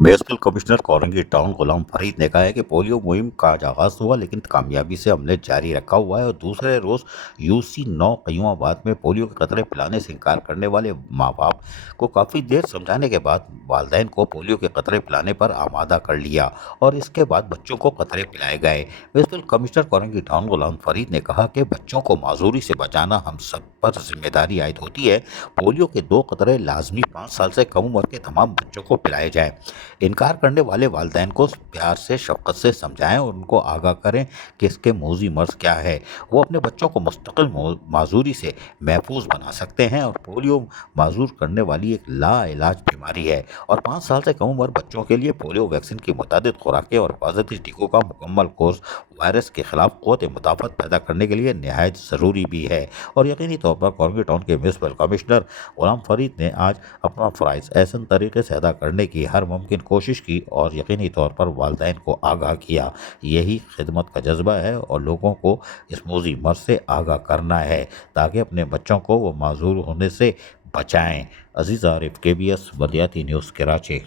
Municipal commissioner Korangi town Ghulam Farid ने कहा है कि पोलियो मुहिम का आज आगाज हुआ, लेकिन कामयाबी से हमने जारी रखा हुआ है। और दूसरे रोज यूसी 9 कयूमाबाद में पोलियो के कतरे पिलाने से इनकार करने वाले माँ बाप को काफ़ी देर समझाने के बाद वालदैन को पोलियो के कतरे पिलाने पर आमादा कर लिया और इसके बाद बच्चों को कतरे पिलाए गए। Municipal commissioner Korangi town Ghulam Farid ने कहा कि बच्चों को माजूरी से बचाना हम सब पर जिम्मेदारी आयद होती है। पोलियो के 2 कतरे लाजमी 5 साल से कम उम्र के तमाम बच्चों को पिलाए जाएं। इनकार करने वाले वालिदैन को प्यार से शफ़क़त से समझाएं और उनको आगाह करें कि इसके मोज़ी मर्ज़ क्या है। वो अपने बच्चों को मुस्तकिल माजूरी से महफूज बना सकते हैं। और पोलियो माजूर करने वाली एक लाइलाज बीमारी है और 5 साल से कम उम्र बच्चों के लिए पोलियो वैक्सीन की मुतअद्दिद खुराकें और हिफाजती टीकों का मुकम्मल कोर्स वायरस के खिलाफ क़ुव्वत मुदाफ़अत पैदा करने के लिए नहायत ज़रूरी भी है। और यकीनी तौर पर कोरंगी टाउन के म्यूनिसिपल कमिश्नर गुलाम फरीद ने आज अपना फ़राइज़ एहसन तरीके से अदा करने की हर मुमकिन कोशिश की और यकीनी तौर पर वालिदैन को आगाह किया। यही खिदमत का जज्बा है और लोगों को इस मोज़ी मर्ज़ से आगाह करना है ताकि अपने बच्चों को वो माजूर होने से बचाएं। अजीज़ आरिफ, KBS बलियाती न्यूज़, कराची।